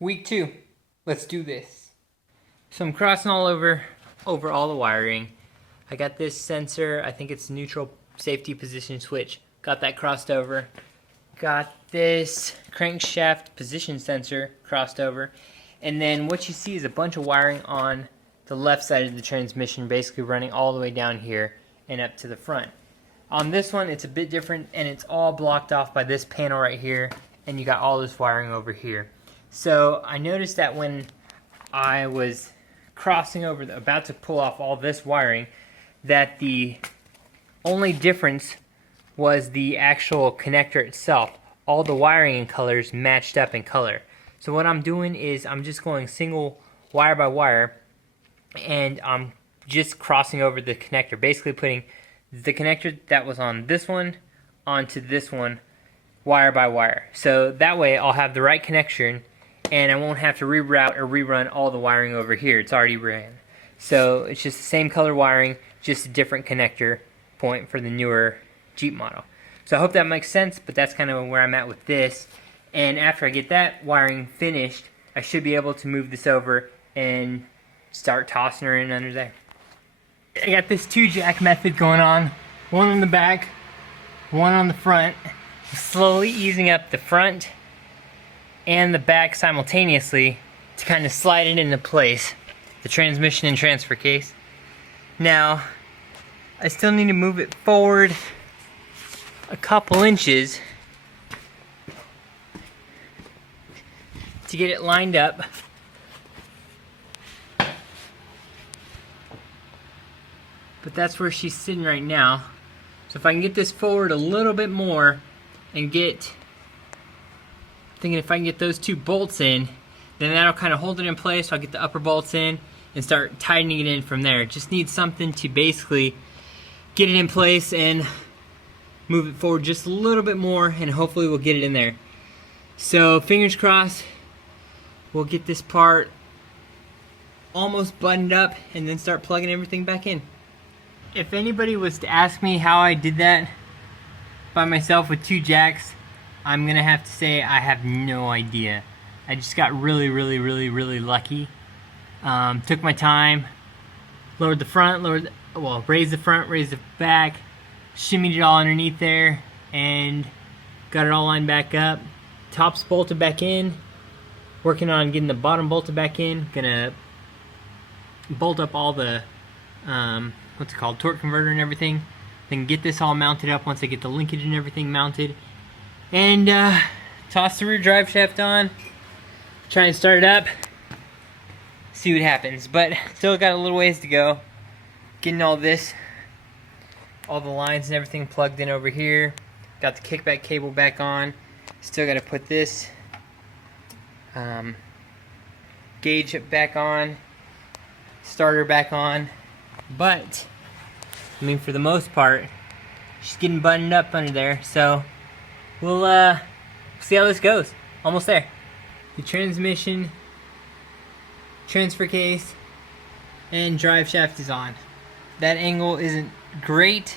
Week 2. Let's do this. So I'm crossing all over all the wiring. I got this sensor, I think it's neutral safety position switch. Got that crossed over. Got this crankshaft position sensor crossed over. And then what you see is a bunch of wiring on the left side of the transmission, basically running all the way down here and up to the front. On this one, it's a bit different, and it's all blocked off by this panel right here, and you got all this wiring over here. So I noticed that when I was crossing over, about to pull off all this wiring, that the only difference was the actual connector itself. All the wiring and colors matched up in color. So what I'm doing is I'm just going single wire by wire, and I'm just crossing over the connector, basically putting the connector that was on this one onto this one wire by wire. So that way I'll have the right connection and I won't have to reroute or rerun all the wiring over here. It's already ran. So it's just the same color wiring, just a different connector point for the newer Jeep model. So I hope that makes sense, but that's kind of where I'm at with this. And after I get that wiring finished, I should be able to move this over and start tossing her in under there. I got this 2-jack method going on. One on the back, one on the front. Slowly easing up the front and the back simultaneously to kind of slide it into place. The transmission and transfer case. Now, I still need to move it forward a couple inches to get it lined up. But that's where she's sitting right now. So if I can get this forward a little bit more and thinking if I can get those 2 bolts in, then that'll kind of hold it in place. So I'll get the upper bolts in and start tightening it in from there. Just need something to basically get it in place and move it forward just a little bit more, and hopefully we'll get it in there. So fingers crossed, we'll get this part almost buttoned up and then start plugging everything back in. If anybody was to ask me how I did that by myself with 2 jacks, I'm gonna have to say I have no idea. I just got really lucky. Took my time, lowered the front, raised the front, raised the back, shimmied it all underneath there, and got it all lined back up. Tops bolted back in. Working on getting the bottom bolted back in. Gonna bolt up all the what's it called, torque converter and everything. Then get this all mounted up once I get the linkage and everything mounted. And toss the rear drive shaft on. Try and start it up. See what happens. But still got a little ways to go. Getting all the lines and everything plugged in over here. Got the kickback cable back on. Still got to put this gauge back on. Starter back on. But I mean, for the most part, she's getting buttoned up under there, so we'll see how this goes. Almost there. The transmission, transfer case, and drive shaft is on. That angle isn't great.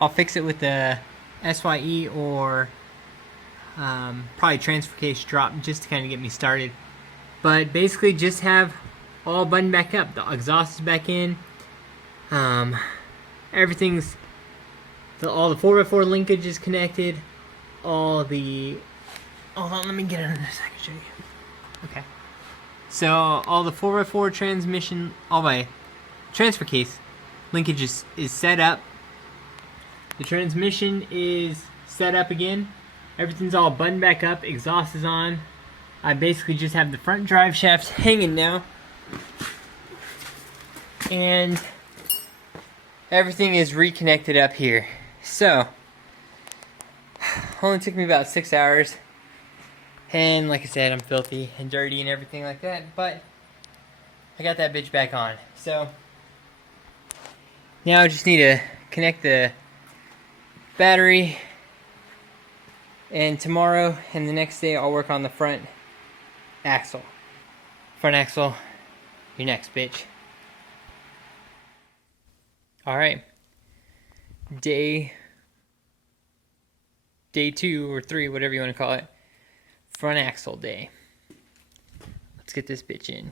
I'll fix it with the SYE or probably transfer case drop just to kind of get me started. But basically just have all buttoned back up. The exhaust is back in. Everything's all the 4x4 linkage is connected. Hold on, let me get under this. I can show you. Okay. So all the 4x4 transmission, all my transfer case linkage is set up. The transmission is set up again. Everything's all buttoned back up. Exhaust is on. I basically just have the front drive shaft hanging now. And everything is reconnected up here. So, only took me about 6 hours. And like I said, I'm filthy and dirty and everything like that. But I got that bitch back on. So, now I just need to connect the battery. And tomorrow and the next day I'll work on the front axle. Front axle, you're next, bitch. Alright. Day 2 or 3, whatever you want to call it. Front axle day. Let's get this bitch in.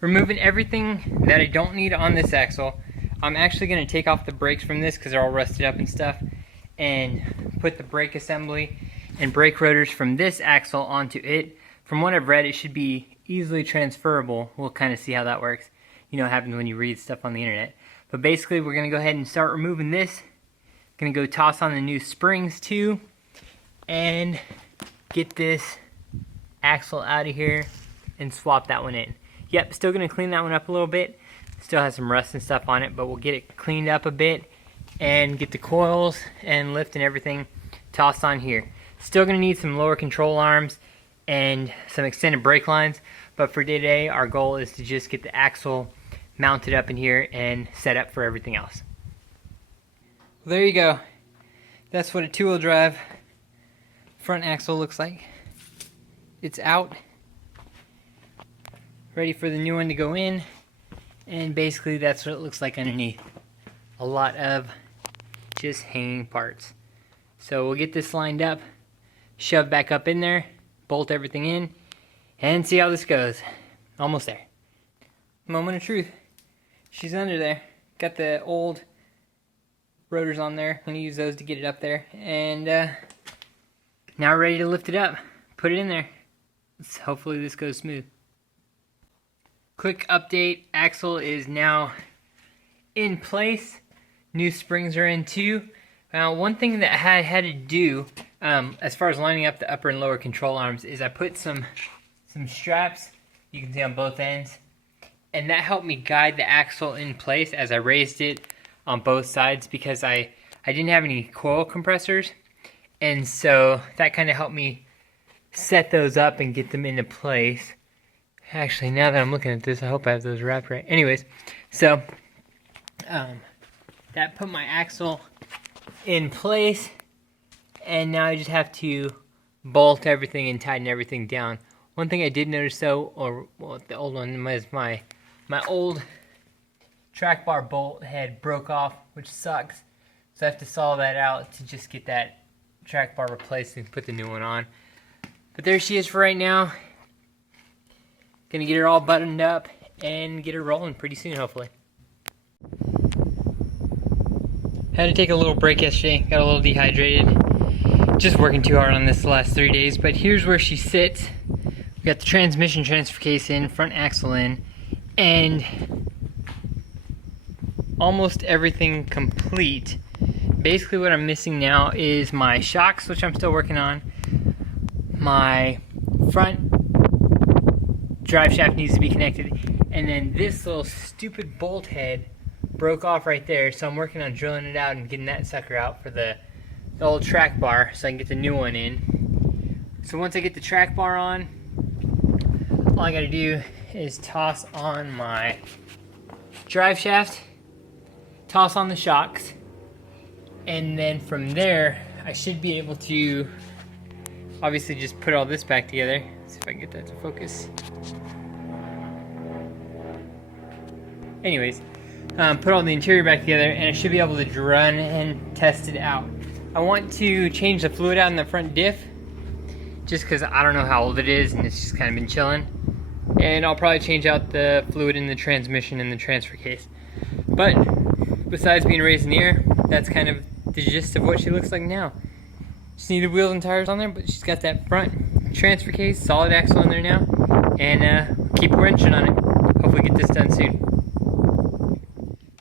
Removing everything that I don't need on this axle. I'm actually going to take off the brakes from this because they're all rusted up and stuff, and put the brake assembly and brake rotors from this axle onto it. From what I've read, it should be easily transferable. We'll kind of see how that works. You know what happens when you read stuff on the internet. But basically, we're going to go ahead and start removing this. Going to go toss on the new springs too, and get this axle out of here and swap that one in. Yep, still going to clean that one up a little bit. Still has some rust and stuff on it, but we'll get it cleaned up a bit and get the coils and lift and everything tossed on here. Still going to need some lower control arms and some extended brake lines, but for today our goal is to just get the axle mounted up in here and set up for everything else. Well, there you go. That's what a two-wheel drive front axle looks like. It's out, ready for the new one to go in, and basically that's what it looks like underneath. A lot of just hanging parts. So we'll get this lined up, shove back up in there, bolt everything in, and see how this goes. Almost there. Moment of truth. She's under there. Got the old rotors on there. I'm gonna use those to get it up there. And now we're ready to lift it up. Put it in there. Hopefully this goes smooth. Quick update. Axle is now in place. New springs are in too. Now one thing that I had to do as far as lining up the upper and lower control arms is I put some straps, you can see on both ends, and that helped me guide the axle in place as I raised it on both sides, because I didn't have any coil compressors, and so that kind of helped me set those up and get them into place. Actually, now that I'm looking at this, I hope I have those wrapped right. Anyways, so that put my axle in place, and now I just have to bolt everything and tighten everything down. One thing I did notice though, or well, the old one was my old track bar bolt head broke off, which sucks. So I have to saw that out to just get that track bar replaced and put the new one on. But there she is for right now. Gonna get her all buttoned up and get her rolling pretty soon, hopefully. Had to take a little break yesterday, got a little dehydrated. Just working too hard on this the last 3 days, but here's where she sits. We got the transmission transfer case in, front axle in, and almost everything complete. Basically what I'm missing now is my shocks, which I'm still working on. My front drive shaft needs to be connected, and then this little stupid bolt head broke off right there, so I'm working on drilling it out and getting that sucker out for the old track bar so I can get the new one in. So once I get the track bar on, all I gotta do is toss on my drive shaft, toss on the shocks, and then from there I should be able to obviously just put all this back together. Let's see if I can get that to focus. Anyways, put all the interior back together, and I should be able to run and test it out. I want to change the fluid out in the front diff, just because I don't know how old it is and it's just kind of been chilling. And I'll probably change out the fluid in the transmission and the transfer case. But besides being raised in the air, that's kind of the gist of what she looks like now. Just need the wheels and tires on there, but she's got that front transfer case, solid axle in there now, and keep wrenching on it. Hopefully get this done soon.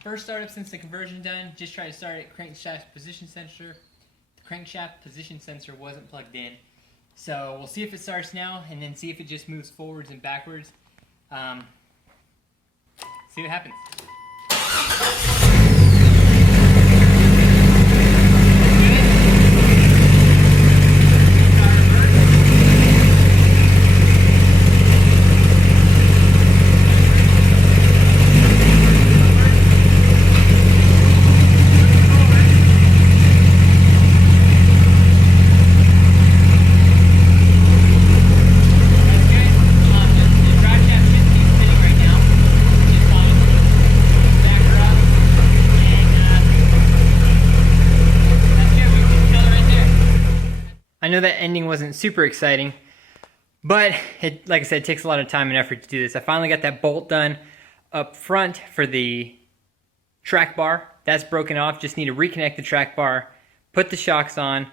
First startup since the conversion done, just tried to start it, crankshaft position sensor. The crankshaft position sensor wasn't plugged in. So we'll see if it starts now, and then see if it just moves forwards and backwards. See what happens. I know that ending wasn't super exciting, But like I said, it takes a lot of time and effort to do this. I finally got that bolt done up front for the track bar. That's broken off. Just need to reconnect the track bar, put the shocks on,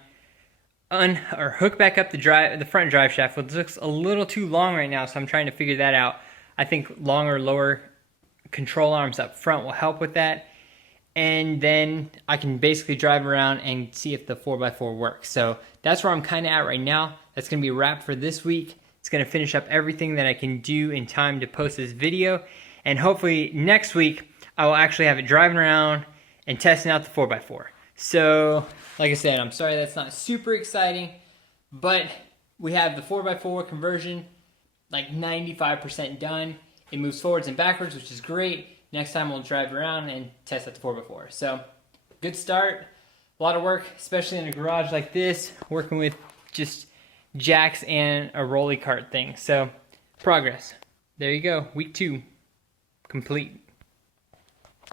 or hook back up the front drive shaft, which looks a little too long right now, so I'm trying to figure that out. I think longer, lower control arms up front will help with that. And then I can basically drive around and see if the 4x4 works. So that's where I'm kind of at right now. That's going to be a wrap for this week. It's going to finish up everything that I can do in time to post this video. And hopefully next week, I will actually have it driving around and testing out the 4x4. So, like I said, I'm sorry that's not super exciting, but we have the 4x4 conversion like 95% done. It moves forwards and backwards, which is great. Next time we'll drive around and test out the 4x4. So, good start. A lot of work, especially in a garage like this, working with just jacks and a rolly cart thing. So, progress. There you go. Week 2, complete.